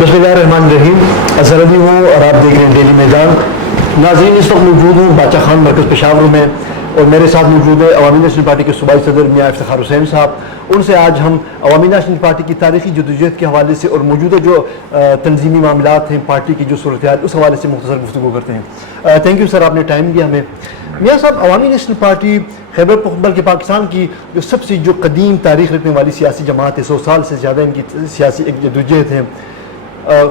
بسم اللہ الرحمن الرحیم. اظہر علی ہوں اور آپ دیکھ رہے ہیں ڈیلی میدان. ناظرین, اس وقت موجود ہوں باچا خان مرکز پشاور میں, اور میرے ساتھ موجود ہے عوامی نیشنل پارٹی کے صوبائی صدر میاں افتخار حسین صاحب. ان سے آج ہم عوامی نیشنل پارٹی کی تاریخی جدوجہد کے حوالے سے اور موجودہ جو تنظیمی معاملات ہیں پارٹی کی جو صورتحال اس حوالے سے مختصر گفتگو کرتے ہیں. تھینک یو سر, آپ نے ٹائم دیا ہمیں. میاں صاحب, عوامی نیشنل پارٹی خیبر پختونخوا کے پاکستان کی جو سب سے جو قدیم تاریخ رکھنے والی سیاسی جماعت ہے, 100 سال سے زیادہ ان کی سیاسی ایک جدوجہد ہے.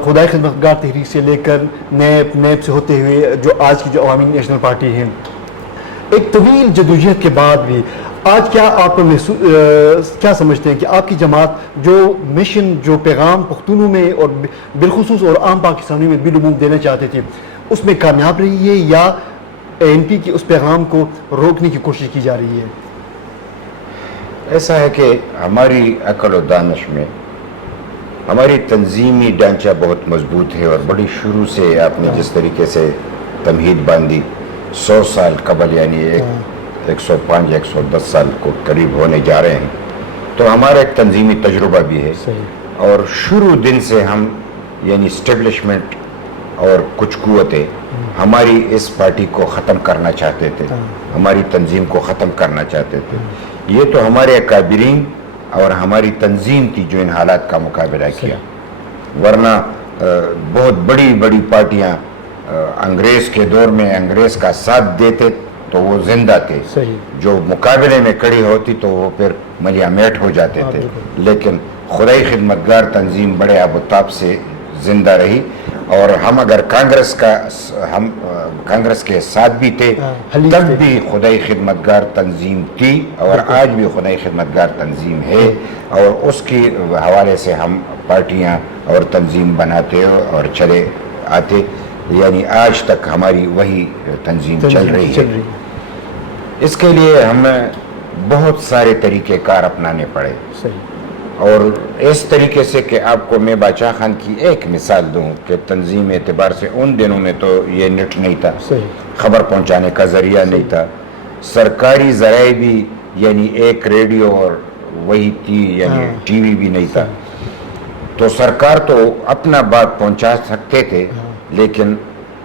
خدائی خدمتگار تحریک سے لے کر نیب سے ہوتے ہوئے جو آج کی جو عوامی نیشنل پارٹی ہے, ایک طویل جدوجہد کے بعد بھی آج کیا آپ کیا سمجھتے ہیں کہ آپ کی جماعت جو مشن, جو پیغام پختونوں میں اور بالخصوص اور عام پاکستانیوں میں بالعموم دینا چاہتے تھے, اس میں کامیاب رہی ہے یا این پی کی اس پیغام کو روکنے کی کوشش کی جا رہی ہے؟ ایسا ہے کہ ہماری عقل و دانش میں ہماری تنظیمی ڈھانچہ بہت مضبوط ہے, اور بڑی شروع سے آپ نے جس طریقے سے تمہید باندھی 100 سال قبل, یعنی 105-110 سال کو قریب ہونے جا رہے ہیں, تو ہمارا ایک تنظیمی تجربہ بھی ہے. اور شروع دن سے ہم یعنی اسٹیبلشمنٹ اور کچھ قوتیں ہماری اس پارٹی کو ختم کرنا چاہتے تھے, ہماری تنظیم کو ختم کرنا چاہتے تھے. یہ تو ہمارے اکابرین اور ہماری تنظیم تھی جو ان حالات کا مقابلہ کیا, ورنہ بہت بڑی بڑی پارٹیاں انگریز کے دور میں انگریز کا ساتھ دیتے تو وہ زندہ تھے, جو مقابلے میں کھڑی ہوتی تو وہ پھر ملیا میٹ ہو جاتے تھے. لیکن خدائی خدمتگار تنظیم بڑے آب و تاب سے زندہ رہی, اور ہم اگر کانگریس کے ساتھ بھی تھے تب بھی خدائی خدمتگار تنظیم تھی, اور آج بھی خدائی خدمتگار تنظیم ہے, اور اس کی حوالے سے ہم پارٹیاں اور تنظیم بناتے اور چلے آتے, یعنی آج تک ہماری وہی تنظیم چل رہی ہے. اس کے لیے ہمیں بہت سارے طریقہ کار اپنانے پڑے, اور اس طریقے سے کہ آپ کو میں باچا خان کی ایک مثال دوں کہ تنظیم اعتبار سے ان دنوں میں تو یہ نیٹ نہیں تھا, خبر پہنچانے کا ذریعہ نہیں تھا, سرکاری ذرائع بھی یعنی ایک ریڈیو اور وہی تھی, یعنی ٹی وی بھی نہیں تھا. تو سرکار تو اپنا بات پہنچا سکتے تھے, لیکن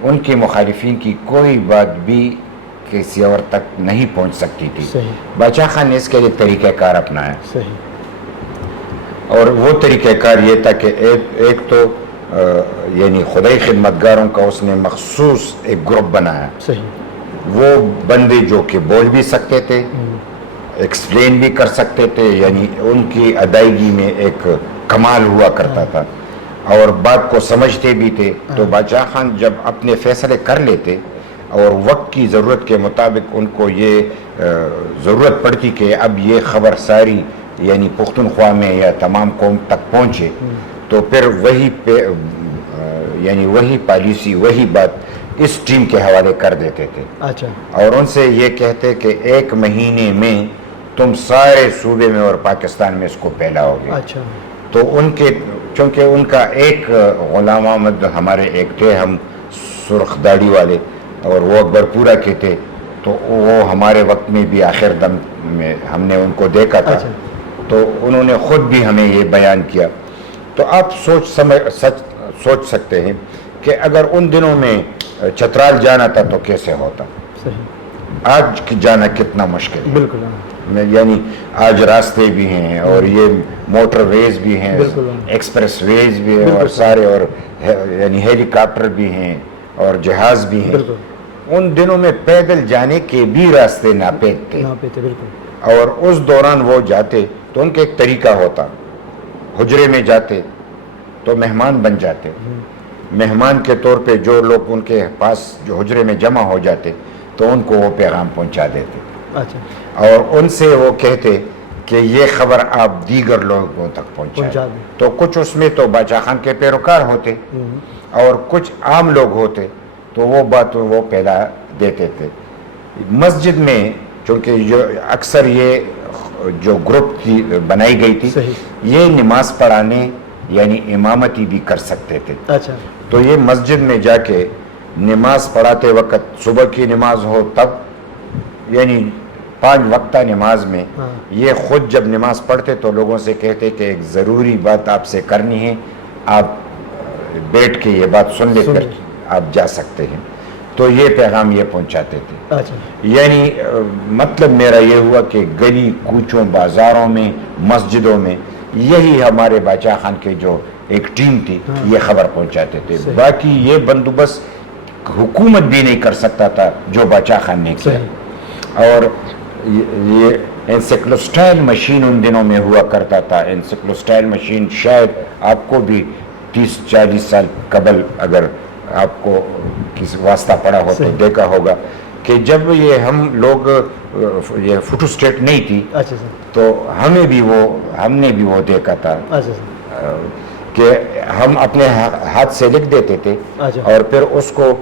ان کے مخالفین کی کوئی بات بھی کسی اور تک نہیں پہنچ سکتی تھی. باچا خان نے اس کے لیے طریقہ کار اپنایا, اور وہ طریقہ کار یہ تھا کہ ایک تو یعنی خدائی خدمتگاروں کا اس نے مخصوص ایک گروپ بنایا. وہ بندے جو کہ بول بھی سکتے تھے, ایکسپلین بھی کر سکتے تھے, یعنی ان کی ادائیگی میں ایک کمال ہوا کرتا تھا, اور بات کو سمجھتے بھی تھے. تو باچا خان جب اپنے فیصلے کر لیتے اور وقت کی ضرورت کے مطابق ان کو یہ ضرورت پڑتی کہ اب یہ خبر ساری یعنی پختونخوا میں یا تمام قوم تک پہنچے, تو پھر وہی یعنی وہی پالیسی وہی بات اس ٹیم کے حوالے کر دیتے تھے. اور ان سے یہ کہتے کہ 1 مہینے میں تم سارے صوبے میں اور پاکستان میں اس کو پھیلاؤ گے. تو ان کے چونکہ ان کا ایک غلام احمد ہمارے ایک تھے, ہم سرخ داڑھی والے, اور وہ اکبر پورا کے تھے, تو وہ ہمارے وقت میں بھی آخر دم میں ہم نے ان کو دیکھا تھا. تو انہوں نے خود بھی ہمیں یہ بیان کیا. تو آپ سوچ سکتے ہیں کہ اگر ان دنوں میں چترال جانا تھا تو کیسے ہوتا, آج جانا کتنا مشکل ہے. بالکل, یعنی آج راستے بھی ہیں, اور یہ موٹر ویز بھی ہیں, ایکسپریس ویز بھی ہیں, اور سارے, اور یعنی ہیلی کاپٹر بھی ہیں, اور جہاز بھی ہیں. ان دنوں میں پیدل جانے کے بھی راستے ناپید تھے, اور اس دوران وہ جاتے تو ان کا ایک طریقہ ہوتا, حجرے میں جاتے تو مہمان بن جاتے, مہمان کے طور پہ جو لوگ ان کے پاس جو حجرے میں جمع ہو جاتے تو ان کو وہ پیغام پہنچا دیتے. اور ان سے وہ کہتے کہ یہ خبر آپ دیگر لوگوں تک پہنچائیں. تو کچھ اس میں تو باچا خان کے پیروکار ہوتے, اور کچھ عام لوگ ہوتے, تو وہ بات وہ پھیلا دیتے تھے. مسجد میں چونکہ جو اکثر یہ جو گروپ بنائی گئی تھی, یہ نماز پڑھانے یعنی امامتی بھی کر سکتے تھے. تو یہ مسجد میں جا کے نماز پڑھاتے وقت, صبح کی نماز ہو تب, یعنی 5 وقتہ نماز میں یہ خود جب نماز پڑھتے تو لوگوں سے کہتے کہ ایک ضروری بات آپ سے کرنی ہے, آپ بیٹھ کے یہ بات سن لے کر آپ جا سکتے ہیں. تو یہ پیغام یہ پہنچاتے تھے. یعنی مطلب میرا یہ ہوا کہ گلی کوچوں بازاروں میں مسجدوں میں یہی ہمارے باچا خان کے جو ایک ٹیم تھی یہ خبر پہنچاتے تھے. باقی یہ بندوبست حکومت بھی نہیں کر سکتا تھا جو باچا خان نے کیا. اور یہ انسیکلوسٹائل مشین ان دنوں میں ہوا کرتا تھا. انسیکلوسٹائل مشین شاید آپ کو بھی 30-40 سال قبل اگر آپ کو کسی واسطہ پڑا ہو تو دیکھا ہوگا کہ جب یہ ہم لوگ یہ فوٹو اسٹیٹ نہیں تھی تو ہم نے بھی وہ دیکھا تھا کہ ہم اپنے ہاتھ سے لکھ دیتے تھے اور پھر اس کو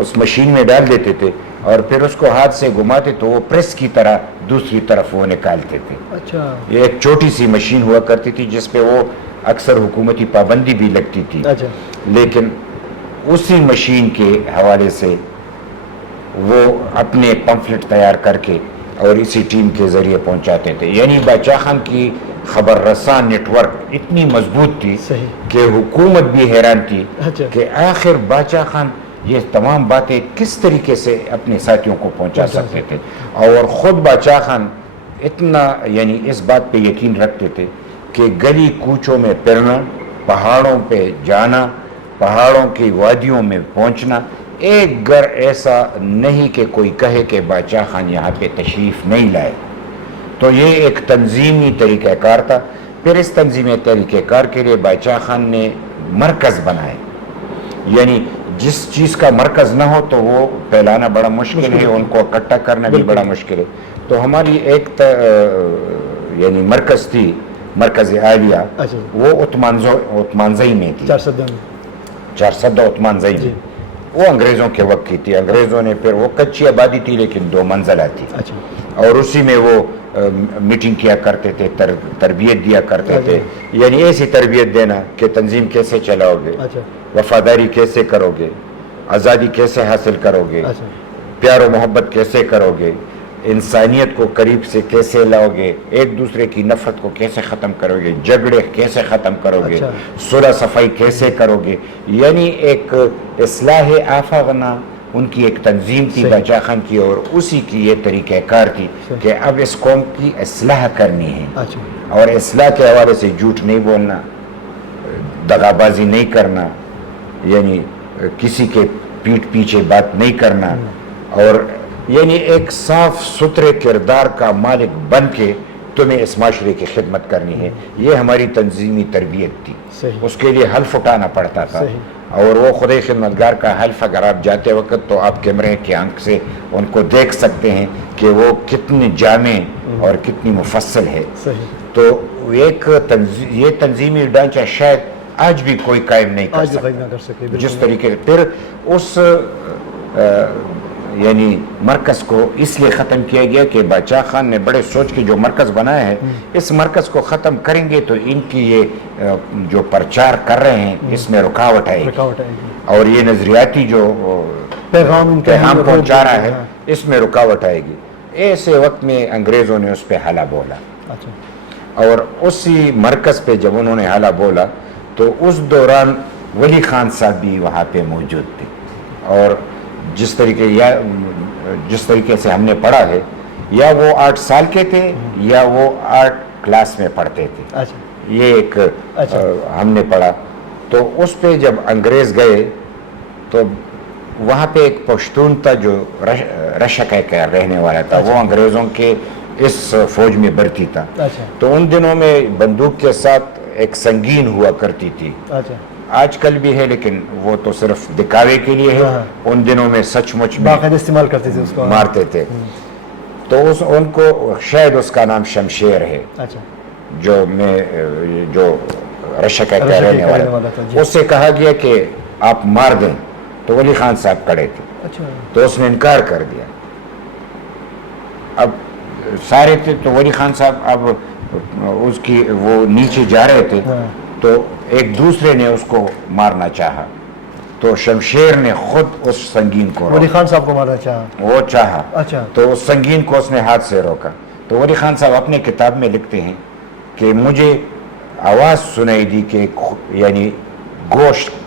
اس مشین میں ڈال دیتے تھے اور پھر اس کو ہاتھ سے گھماتے تو وہ پریس کی طرح دوسری طرف وہ نکالتے تھے. یہ ایک چھوٹی سی مشین ہوا کرتی تھی جس پہ وہ اکثر حکومتی پابندی بھی لگتی تھی. لیکن اسی مشین کے حوالے سے وہ اپنے پمفلٹ تیار کر کے اور اسی ٹیم کے ذریعے پہنچاتے تھے. یعنی باچا خان کی خبر رساں نیٹ ورک اتنی مضبوط تھی کہ حکومت بھی حیران تھی کہ آخر باچا خان یہ تمام باتیں کس طریقے سے اپنے ساتھیوں کو پہنچا سکتے تھے. اور خود باچا خان اتنا یعنی اس بات پہ یقین رکھتے تھے کہ گلی کوچوں میں پھرنا، پہاڑوں پہ جانا، پہاڑوں کی وادیوں میں پہنچنا، ایک گھر ایسا نہیں کہ کوئی کہے کہ باچا خان یہاں پہ تشریف نہیں لائے. تو یہ ایک تنظیمی طریقہ کار تھا. پھر اس تنظیمی طریقہ کار کے لیے باچا خان نے مرکز بنائے. یعنی جس چیز کا مرکز نہ ہو تو وہ پھیلانا بڑا مشکل ہے، ان کو اکٹھا کرنا بھی بڑا مشکل ہے. تو ہماری ایک یعنی مرکز تھی، مرکز عالیہ، وہ عثمانزئی میں تھی، 400 عثمانزئی میں. وہ انگریزوں کے وقت کی تھی. انگریزوں نے پھر وہ کچی آبادی تھی لیکن 2 منزلہ تھی اور اسی میں وہ میٹنگ کیا کرتے تھے، تربیت دیا کرتے تھے. یعنی ایسی تربیت دینا کہ تنظیم کیسے چلاؤ گے، وفاداری کیسے کرو گے، آزادی کیسے حاصل کرو گے، پیار و محبت کیسے کرو گے، انسانیت کو قریب سے کیسے لاؤ گے، ایک دوسرے کی نفرت کو کیسے ختم کرو گے، جھگڑے کیسے ختم کرو گے، صلح صفائی کیسے کرو گے. یعنی ایک اصلاح آفاقنا ان کی ایک تنظیم تھی باچا خان کی، اور اسی کی یہ طریقہ کار تھی کہ اب اس قوم کی اصلاح کرنی ہے. اور اصلاح کے حوالے سے جھوٹ نہیں بولنا، دغا بازی نہیں کرنا، یعنی کسی کے پیٹھ پیچھے بات نہیں کرنا، اور یعنی ایک صاف ستھرے کردار کا مالک بن کے تمہیں اس معاشرے کی خدمت کرنی ہے. یہ ہماری تنظیمی تربیت تھی. اس کے لیے حلف اٹھانا پڑتا تھا. اور وہ خدای خدمتگار کا حلف اگر آپ جاتے وقت تو آپ کیمرے کی آنکھ سے ان کو دیکھ سکتے ہیں کہ وہ کتنے جامع اور کتنی مفصل ہے. تو ایک یہ تنظیمی ڈھانچہ شاید آج بھی کوئی قائم نہیں کر سکتا. جس طریقے پھر اس یعنی مرکز کو اس لیے ختم کیا گیا کہ باچا خان نے بڑے سوچ کے جو مرکز بنایا ہے، اس مرکز کو ختم کریں گے تو ان کی یہ جو پرچار کر رہے ہیں اس میں رکاوٹ آئے گی، اور یہ نظریاتی جو پیغام پہنچا رہا ہے اس میں رکاوٹ آئے گی. ایسے وقت میں انگریزوں نے اس پہ حالا بولا. اور اسی مرکز پہ جب انہوں نے حالا بولا تو اس دوران ولی خان صاحب بھی وہاں پہ موجود تھے. اور جس طریقے سے ہم نے پڑھا ہے، یا وہ 8 سال کے تھے یا وہ 8 کلاس میں پڑھتے تھے. یہ ایک ہم نے پڑھا. تو اس پہ جب انگریز گئے تو وہاں پہ ایک پشتون تھا جو رشک کا رہنے والا تھا. وہ انگریزوں کے اس فوج میں بھرتی تھا. تو ان دنوں میں بندوق کے ساتھ ایک سنگین ہوا کرتی تھی. آج کل بھی ہے لیکن وہ تو صرف دکھاوے کے لیے ہے. ان دنوں میں سچ مچ باقاعدہ استعمال کرتے تھے، اس کو مارتے تھے. تو ان کو شاید اس کا نام شمشیر ہے، جو رشک کا رہنے والا تھا. اس سے کہا گیا کہ آپ مار دیں تو ولی خان صاحب کھڑے تھے. تو اس نے انکار کر دیا. اب سارے تھے تو ولی خان صاحب اب اس کی وہ نیچے جا رہے تھے تو ایک دوسرے نے اس کو مارنا چاہا. تو شمشیر نے خود اس سنگین کو ولی خان صاحب کو مارنا چاہا. وہ چاہا تو اس سنگین کو اس نے ہاتھ سے روکا. تو ولی خان صاحب اپنے کتاب میں لکھتے ہیں کہ مجھے آواز سنائی دی کہ یعنی گوشت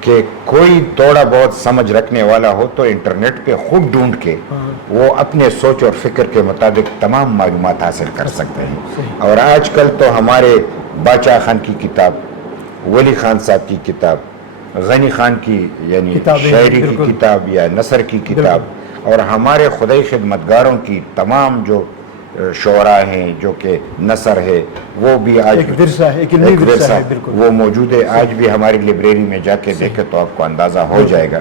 کہ کوئی تھوڑا بہت سمجھ رکھنے والا ہو تو انٹرنیٹ پہ خود ڈھونڈ کے وہ اپنے سوچ اور فکر کے مطابق تمام معلومات حاصل کر سکتے ہیں. اور آج کل تو ہمارے باچا خان کی کتاب, ولی خان صاحب کی کتاب, غنی خان کی یعنی شاعری کی کتاب یا نثر کی کتاب, اور ہمارے خدائی خدمتگاروں کی تمام جو شعراء ہیں جو کہ نثر ہے وہ بھی آج ایک ورثہ ہے, ایک علمی ورثہ ہے, بالکل وہ موجود ہے. آج بھی ہماری لائبریری میں جا کے دیکھے تو آپ کو اندازہ ہو جائے گا.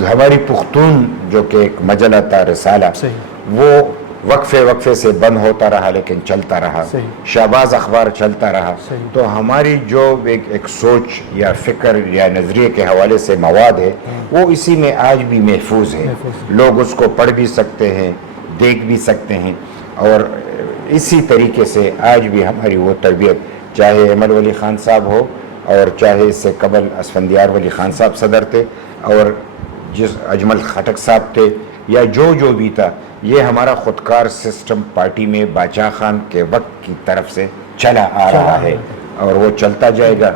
ہماری پختون جو کہ ایک مجلہ تھا رسالہ, وہ وقفے سے بند ہوتا رہا لیکن چلتا رہا. شہباز اخبار چلتا رہا. تو ہماری جو ایک سوچ یا فکر یا نظریے کے حوالے سے مواد ہے وہ اسی میں آج بھی محفوظ ہے. لوگ اس کو پڑھ بھی سکتے ہیں, دیکھ بھی سکتے ہیں. اور اسی طریقے سے آج بھی ہماری وہ تربیت, چاہے احمد ولی خان صاحب ہو اور چاہے اس سے قبل اسفندیار ولی خان صاحب صدر تھے اور جس اجمل خٹک صاحب تھے یا جو بھی تھا, یہ ہمارا خودکار سسٹم پارٹی میں باچا خان کے وقت کی طرف سے چلا آ رہا ہے اور وہ چلتا جائے گا.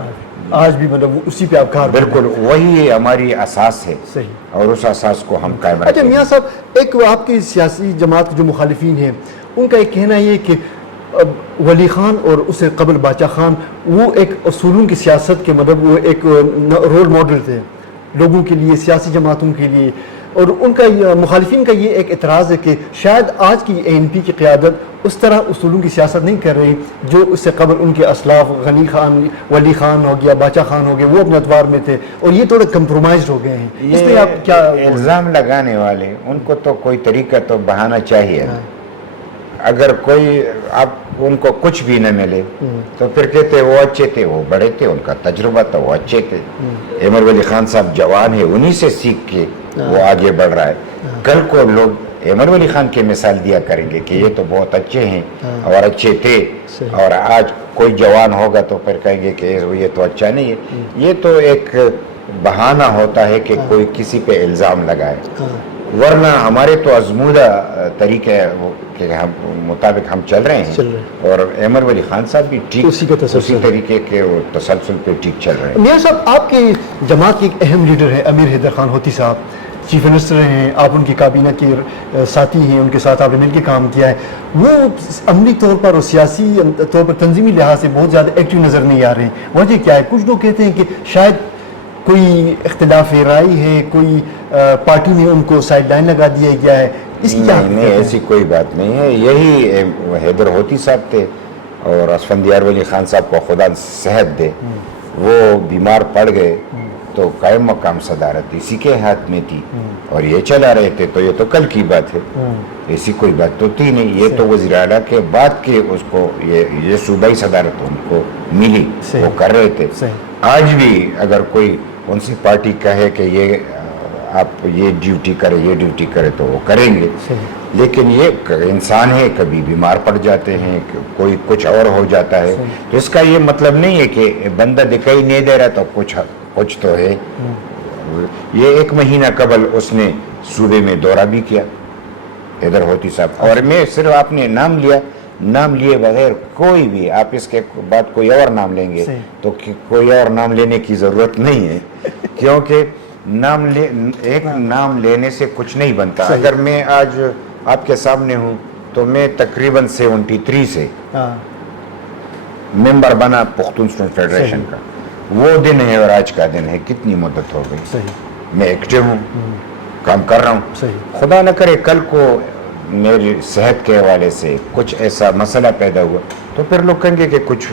آج بھی مطلب اسی پہ آپ کار بالکل وہی ہماری اساس ہے اور اس اساس کو ہم قائم رکھیں. اچھا میاں صاحب, ایک آپ کی سیاسی جماعت کے جو مخالفین ہیں ان کا ایک کہنا یہ کہ ولی خان اور اس سے قبل باچا خان وہ ایک اصولوں کی سیاست کے مطلب وہ ایک رول ماڈل تھے لوگوں کے لیے, سیاسی جماعتوں کے لیے. اور ان کا مخالفین کا یہ ایک اعتراض ہے کہ شاید آج کی ANP کی قیادت اس طرح اصولوں کی سیاست نہیں کر رہی جو اس سے قبل ان کے اسلاف غنی خان, ولی خان ہو گیا, باچا خان ہو گیا, وہ اپنے ادوار میں تھے اور یہ تھوڑے کمپرومائزڈ ہو گئے ہیں. اس پہ آپ کیا الزام لگانے والے, ان کو تو کوئی طریقہ تو بہانا چاہیے. اگر کوئی آپ ان کو کچھ بھی نہ ملے تو پھر کہتے وہ اچھے تھے, وہ بڑے تھے, ان کا تجربہ تھا, وہ اچھے تھے. احمد ولی خان صاحب جوان ہے, انہی سے سیکھ کے وہ آگے بڑھ رہا ہے. کل کو لوگ احمد ولی خان کی مثال دیا کریں گے کہ یہ تو بہت اچھے ہیں اور اچھے تھے, اور آج کوئی جوان ہوگا تو پھر کہیں گے کہ یہ تو اچھا نہیں ہے. یہ تو ایک بہانہ ہوتا ہے کہ کوئی کسی پہ الزام لگائے, ورنہ ہمارے تو ازمودہ طریقے کے مطابق ہم چل رہے ہیں. اور احمد ولی خان صاحب بھی ٹھیک اسی طریقے کے تسلسل پہ ٹھیک چل رہے ہیں. میاں صاحب, آپ کی جماعت کے ایک اہم لیڈر ہے امیر حیدر خان ہوتی صاحب, چیف منسٹر ہیں, آپ ان کی کابینہ کے ساتھی ہیں, ان کے ساتھ آپ نے مل کے کام کیا ہے. وہ عملی طور پر اور سیاسی طور پر تنظیمی لحاظ سے بہت زیادہ ایکٹیو نظر نہیں آ رہے ہیں. وجہ کیا ہے؟ کچھ لوگ کہتے ہیں کہ شاید کوئی اختلاف رائے ہے, کوئی پارٹی میں ان کو سائڈ لائن لگا دیا گیا ہے. اس کی نہیں, ایسی کوئی بات نہیں ہے. یہی حیدر ہوتی صاحب تھے اور اسفندیار ولی خان صاحب کو خدا صحت دے, وہ بیمار پڑ گئے تو قائم مقام صدارت اسی کے ہاتھ میں تھی اور یہ چلا رہے تھے. تو یہ تو کل کی بات ہے, ایسی کوئی بات تو تھی نہیں. یہ تو وزیر اعلیٰ کے بعد کے اس کو یہ صوبائی صدارت ان کو ملی, وہ کر رہے تھے. آج بھی اگر کوئی ان سے پارٹی کہے کہ یہ آپ یہ ڈیوٹی کرے, یہ ڈیوٹی کرے, تو وہ کریں گے. لیکن یہ انسان ہے, کبھی بیمار پڑ جاتے ہیں, کوئی کچھ اور ہو جاتا ہے. تو اس کا یہ مطلب نہیں ہے کہ بندہ دکھائی نہیں دے رہا تو کچھ تو ہے. یہ 1 مہینہ قبل اس نے صوبے میں دورہ بھی کیا حیدر ہوتی صاحب, اور میں صرف آپ نے نام لیے بغیر کوئی بھی, آپ اس کے بعد کوئی اور نام لیں گے تو کوئی اور نام لینے کی ضرورت نہیں ہے, کیونکہ ایک نام لینے سے کچھ نہیں بنتا. اگر میں آج آپ کے سامنے ہوں تو میں تقریباً 73 سے ممبر بنا پختون اسٹوڈنٹ فیڈریشن کا. وہ دن ہے اور آج کا دن ہے, کتنی مدت ہو گئی. میں ایکٹیو ہوں, کام کر رہا ہوں. خدا نہ کرے کل کو میری صحت کے حوالے سے کچھ ایسا مسئلہ پیدا ہوا تو پھر لوگ کہیں گے کہ کچھ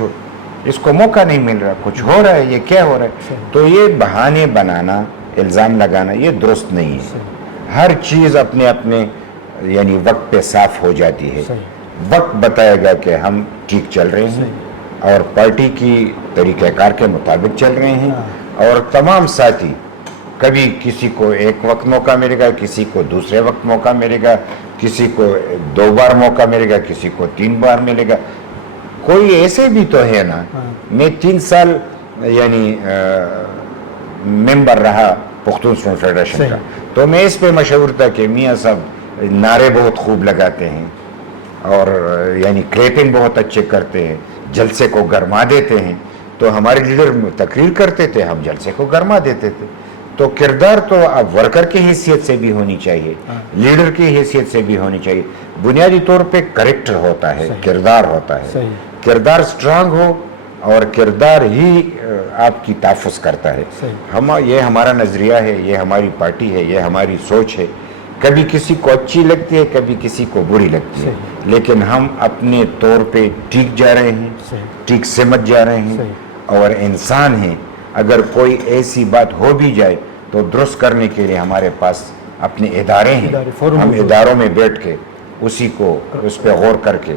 اس کو موقع نہیں مل رہا, کچھ ہو رہا ہے, یہ کیا ہو رہا ہے. تو یہ بہانے بنانا, الزام لگانا یہ درست نہیں ہے. ہر چیز اپنے یعنی وقت پہ صاف ہو جاتی ہے. وقت بتائے گا کہ ہم ٹھیک چل رہے ہیں اور پارٹی کی طریقہ کار کے مطابق چل رہے ہیں. اور تمام ساتھی, کبھی کسی کو ایک وقت موقع ملے گا, کسی کو دوسرے وقت موقع ملے گا, کسی کو 2 بار موقع ملے گا, کسی کو 3 بار ملے گا. کوئی ایسے بھی تو ہے نا, میں 3 سال یعنی ممبر رہا پختون اسٹوڈنٹ فیڈریشن کا, تو میں اس پہ مشہور تھا کہ میاں صاحب نعرے بہت خوب لگاتے ہیں اور یعنی کریٹنگ بہت اچھے کرتے ہیں, جلسے کو گرما دیتے ہیں. تو ہمارے لیڈر تقریر کرتے تھے, ہم جلسے کو گرما دیتے تھے. تو کردار تو اب ورکر کی حیثیت سے بھی ہونی چاہیے, لیڈر کی حیثیت سے بھی ہونی چاہیے. بنیادی طور پہ کریکٹر ہوتا ہے, کردار ہوتا ہے. کردار سٹرانگ ہو اور کردار ہی آپ کی تحفظ کرتا ہے. یہ ہمارا نظریہ ہے, یہ ہماری پارٹی ہے, یہ ہماری سوچ ہے. کبھی کسی کو اچھی لگتی ہے, کبھی کسی کو بری لگتی ہے, لیکن ہم اپنے طور پہ ٹھیک جا رہے ہیں, ٹھیک سمجھ جا رہے ہیں, اور انسان ہیں. اگر کوئی ایسی بات ہو بھی جائے تو درست کرنے کے لیے ہمارے پاس اپنے ادارے ہیں. ہم اداروں میں بیٹھ کے اسی کو اس پہ غور کر کے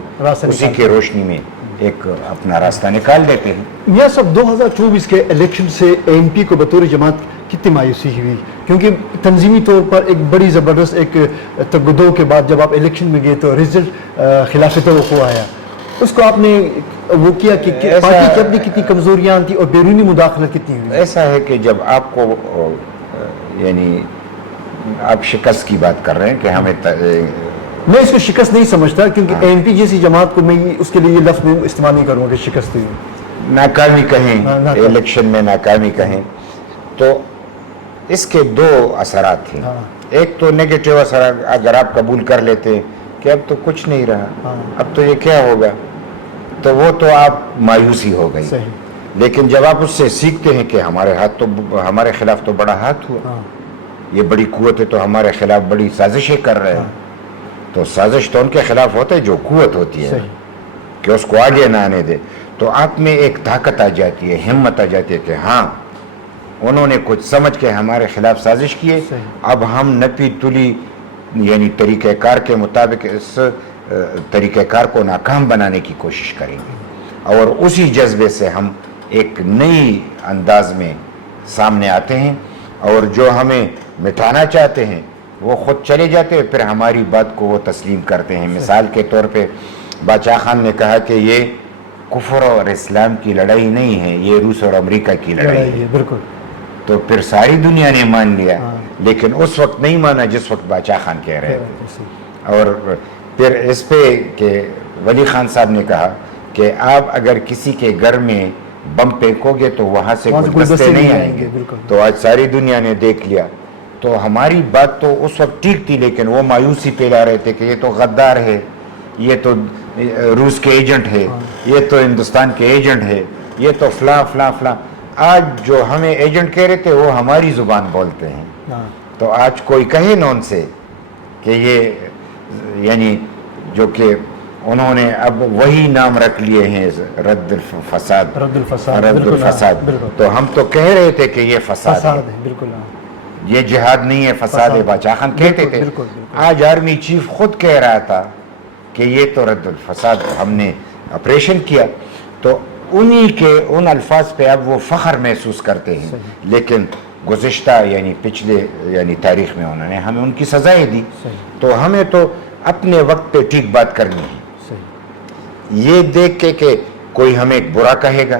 اسی کے روشنی میں ایک اپنا راستہ نکال دیتے ہیں. میاں صاحب 2024 کے الیکشن سے MP کو بطور جماعت کتنی مایوسی ہوئی؟ کیونکہ تنظیمی طور پر ایک بڑی زبردست ایک تگدو کے بعد جب آپ الیکشن میں گئے تو رزلٹ خلاف توقع آیا. اس کو آپ نے وہ کیا کہ پارٹی کی اپنی کتنی کمزوریاں تھیں اور بیرونی مداخلت کتنی ہوئی؟ ایسا ہے کہ جب آپ کو یعنی آپ شکست کی بات کر رہے ہیں کہ ہمیں میں اس کو شکست نہیں سمجھتا, کیونکہ MP جیسی جماعت کو میں اس کے لیے یہ لفظ میں استعمال نہیں کروں گا کہ شکست ہوئی. ناکامی کہیں, الیکشن میں ناکامی کہیں, تو اس کے دو اثرات تھے. ایک تو نیگیٹو اثر, اگر آپ قبول کر لیتے کہ اب تو کچھ نہیں رہا, اب تو یہ کیا ہوگا, تو وہ تو آپ مایوسی ہو گئی. لیکن جب آپ اس سے سیکھتے ہیں کہ ہمارے خلاف تو بڑا ہاتھ ہوا, یہ بڑی قوت ہے تو ہمارے خلاف بڑی سازشیں کر رہے ہیں, تو سازش تو ان کے خلاف ہوتا ہے جو قوت ہوتی ہے کہ اس کو آگے نہ آنے دے. تو آپ میں ایک طاقت آ جاتی ہے, ہمت آ جاتی ہے کہ ہاں انہوں نے کچھ سمجھ کے ہمارے خلاف سازش کیے, اب ہم نپی تلی یعنی طریقہ کار کے مطابق اس طریقہ کار کو ناکام بنانے کی کوشش کریں گے, اور اسی جذبے سے ہم ایک نئی انداز میں سامنے آتے ہیں, اور جو ہمیں مٹانا چاہتے ہیں وہ خود چلے جاتے ہیں, پھر ہماری بات کو وہ تسلیم کرتے ہیں. مثال کے طور پہ بادشاہ خان نے کہا کہ یہ کفر اور اسلام کی لڑائی نہیں ہے, یہ روس اور امریکہ کی لڑائی ہے. بالکل. تو پھر ساری دنیا نے مان لیا, لیکن اس وقت نہیں مانا جس وقت بادشاہ خان کہہ رہے تھے. اور پھر اس پہ کہ ولی خان صاحب نے کہا کہ آپ اگر کسی کے گھر میں بم پھینکو گے تو وہاں سے گلدستے نہیں آئیں گے. تو آج ساری دنیا نے دیکھ لیا. تو ہماری بات تو اس وقت ٹھیک تھی, لیکن وہ مایوسی پھیلا رہے تھے کہ یہ تو غدار ہے, یہ تو روس کے ایجنٹ ہے, یہ تو ہندوستان کے ایجنٹ ہے, یہ تو فلاں فلاں فلاں. آج جو ہمیں ایجنٹ کہہ رہے تھے وہ ہماری زبان بولتے ہیں. تو آج کوئی کہے نا ان سے کہ یہ یعنی جو کہ انہوں نے اب وہی نام رکھ لیے ہیں رد الفساد. تو ہم تو کہہ رہے تھے کہ یہ فساد ہے, بالکل یہ جہاد نہیں ہے, فساد ہے. بادشاہ خان کہتے تھے. آج آرمی چیف خود کہہ رہا تھا کہ یہ تو رد الفساد, ہم نے آپریشن کیا. تو انہی کے ان الفاظ پہ اب وہ فخر محسوس کرتے ہیں. لیکن گزشتہ یعنی پچھلے یعنی تاریخ میں انہوں نے ہمیں ان کی سزائیں دی. تو ہمیں تو اپنے وقت پہ ٹھیک بات کرنی ہے. یہ دیکھ کے کہ کوئی ہمیں برا کہے گا,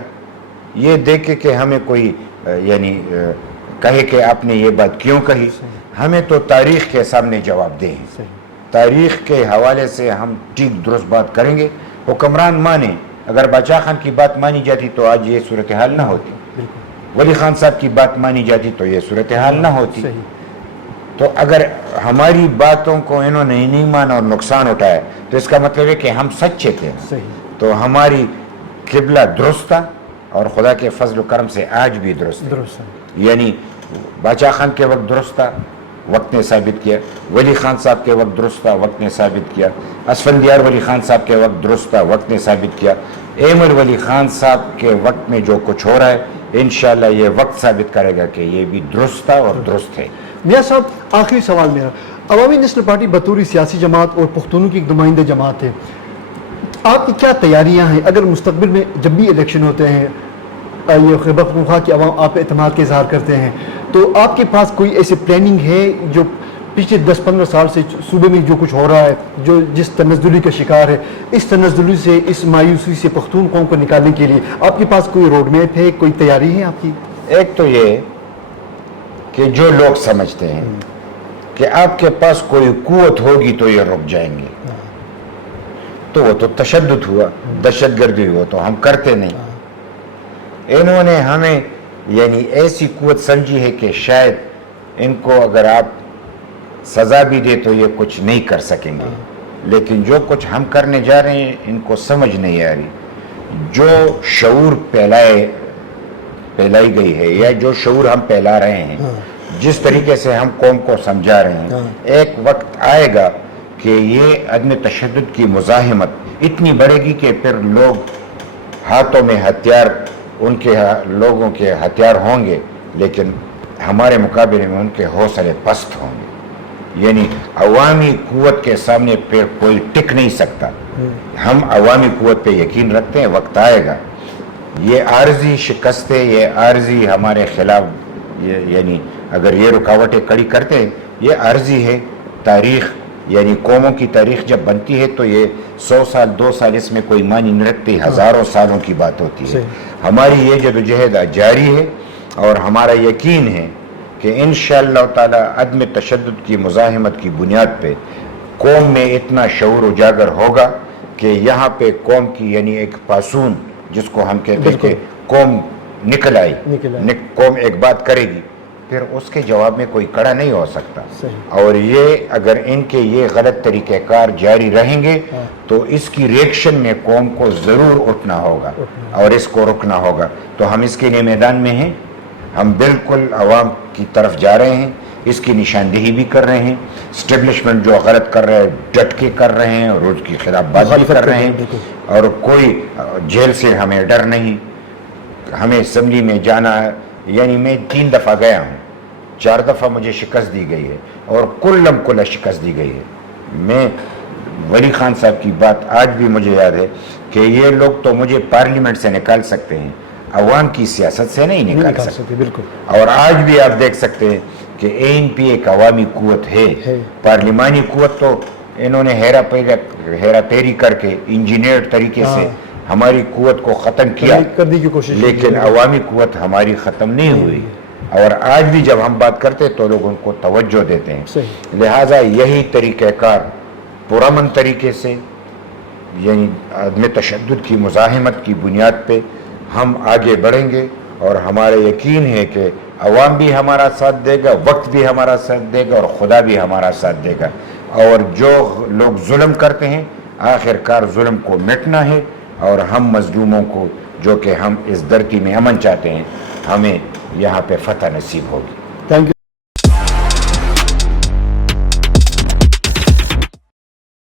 یہ دیکھ کے کہ ہمیں کوئی یعنی کہے کہ آپ نے یہ بات کیوں کہی, ہمیں تو تاریخ کے سامنے جواب دیں. تاریخ کے حوالے سے ہم ٹھیک درست بات کریں گے. حکمران مانے, اگر بادشاہ خان کی بات مانی جاتی تو آج یہ صورتحال نہ ہوتی, ولی خان صاحب کی بات مانی جاتی تو یہ صورتحال نہ ہوتی. تو اگر ہماری باتوں کو انہوں نے نہیں مانا اور نقصان اٹھایا تو اس کا مطلب ہے کہ ہم سچے تھے. تو ہماری قبلہ درست تھا, اور خدا کے فضل و کرم سے آج بھی درست ہے. یعنی بادشاہ خان کے وقت درست تھا, وقت نے ثابت کیا. ولی خان صاحب کے وقت درست تھا, وقت نے ثابت کیا. اسفندیار ولی خان صاحب کے وقت درست تھا, وقت نے ثابت کیا. ایمر ولی خان صاحب کے وقت میں جو کچھ ہو رہا ہے انشاءاللہ یہ وقت ثابت کرے گا کہ یہ بھی درست تھا اور درست ہے. میاں صاحب آخری سوال میرا, عوامی نیشنل پارٹی بطور سیاسی جماعت اور پختونوں کی ایک نمائندہ جماعت ہے, آپ کی کیا تیاریاں ہیں اگر مستقبل میں جب بھی الیکشن ہوتے ہیں, یہ خیبر پختونخوا کی عوام آپ اعتماد کا اظہار کرتے ہیں, تو آپ کے پاس کوئی ایسی پلاننگ ہے جو پچھلے 10-15 سال سے صوبے میں جو کچھ ہو رہا ہے, جو جس تنزلی کا شکار ہے, اس تنزلی سے, اس مایوسی سے پختون قوم کو نکالنے کے لیے آپ کے پاس کوئی روڈ میپ ہے, کوئی تیاری ہے آپ کی؟ ایک تو یہ کہ جو لوگ سمجھتے ہیں کہ آپ کے پاس کوئی قوت ہوگی تو یہ رک جائیں گے, تو وہ تو تشدد ہوا, دہشت گردی ہوا, تو ہم کرتے نہیں. انہوں نے ہمیں یعنی ایسی قوت سمجھی ہے کہ شاید ان کو اگر آپ سزا بھی دے تو یہ کچھ نہیں کر سکیں گے، لیکن جو کچھ ہم کرنے جا رہے ہیں ان کو سمجھ نہیں آ رہی. جو شعور پھیلائی گئی ہے یا جو شعور ہم پھیلا رہے ہیں، جس طریقے سے ہم قوم کو سمجھا رہے ہیں، ایک وقت آئے گا کہ یہ عدم تشدد کی مزاحمت اتنی بڑھے گی کہ پھر لوگ ہاتھوں میں ہتھیار، ان کے لوگوں کے ہتھیار ہوں گے، لیکن ہمارے مقابلے میں ان کے حوصلے پست ہوں گے. یعنی عوامی قوت کے سامنے پھر کوئی ٹک نہیں سکتا. ہم عوامی قوت پہ یقین رکھتے ہیں، وقت آئے گا یہ عارضی شکستیں، یہ عارضی ہمارے خلاف یعنی اگر یہ رکاوٹیں کھڑی کرتے ہیں، یہ عارضی ہے. تاریخ یعنی قوموں کی تاریخ جب بنتی ہے تو یہ 100 سال 2 سال اس میں کوئی معنی نہیں رکھتی، ہزاروں سالوں کی بات ہوتی ہے. ہماری یہ جدوجہد جاری ہے اور ہمارا یقین ہے کہ انشاءاللہ تعالی عدم تشدد کی مزاحمت کی بنیاد پہ قوم میں اتنا شعور اجاگر ہوگا کہ یہاں پہ قوم کی یعنی ایک پاسون جس کو ہم کہتے ہیں کہ قوم نکل آئی، قوم ایک بات کرے گی، پھر اس کے جواب میں کوئی کڑا نہیں ہو سکتا. اور یہ اگر ان کے یہ غلط طریقہ کار جاری رہیں گے تو اس کی ریئیکشن میں قوم کو ضرور اٹھنا ہوگا اور اس کو رکنا ہوگا. تو ہم اس کے لیے میدان میں ہیں، ہم بالکل عوام کی طرف جا رہے ہیں، اس کی نشاندہی بھی کر رہے ہیں. اسٹیبلشمنٹ جو غلط کر رہے ہیں ڈٹ کے کر رہے ہیں اور اس کی خلاف بات بھی کر رہے ہیں، اور کوئی جیل سے ہمیں ڈر نہیں. ہمیں اسمبلی میں جانا ہے، یعنی میں 3 دفعہ گیا ہوں، 4 دفعہ مجھے شکست دی گئی ہے اور کلم کلا شکست دی گئی ہے. میں ولی خان صاحب کی بات آج بھی مجھے یاد ہے کہ یہ لوگ تو مجھے پارلیمنٹ سے نکال سکتے ہیں، عوام کی سیاست سے نہیں نکال سکتے. بالکل. اور آج بھی آپ دیکھ سکتے ہیں کہ ANP ایک عوامی قوت ہے. پارلیمانی قوت تو انہوں نے ہیرا پھیری کر کے انجینئر طریقے سے ہماری قوت کو ختم کیا، کرنے کی کوشش، لیکن عوامی قوت ہماری ختم نہیں ہوئی. اور آج بھی جب ہم بات کرتے ہیں تو لوگ ان کو توجہ دیتے ہیں. لہٰذا یہی طریقہ کار پرامن طریقے سے یعنی عدم تشدد کی مزاحمت کی بنیاد پہ ہم آگے بڑھیں گے، اور ہمارا یقین ہے کہ عوام بھی ہمارا ساتھ دے گا، وقت بھی ہمارا ساتھ دے گا، اور خدا بھی ہمارا ساتھ دے گا. اور جو لوگ ظلم کرتے ہیں آخر کار ظلم کو مٹنا ہے، اور ہم مظلوموں کو جو کہ ہم اس دھرتی میں امن چاہتے ہیں، ہمیں یہاں پہ فتح نصیب ہوگی. Thank you.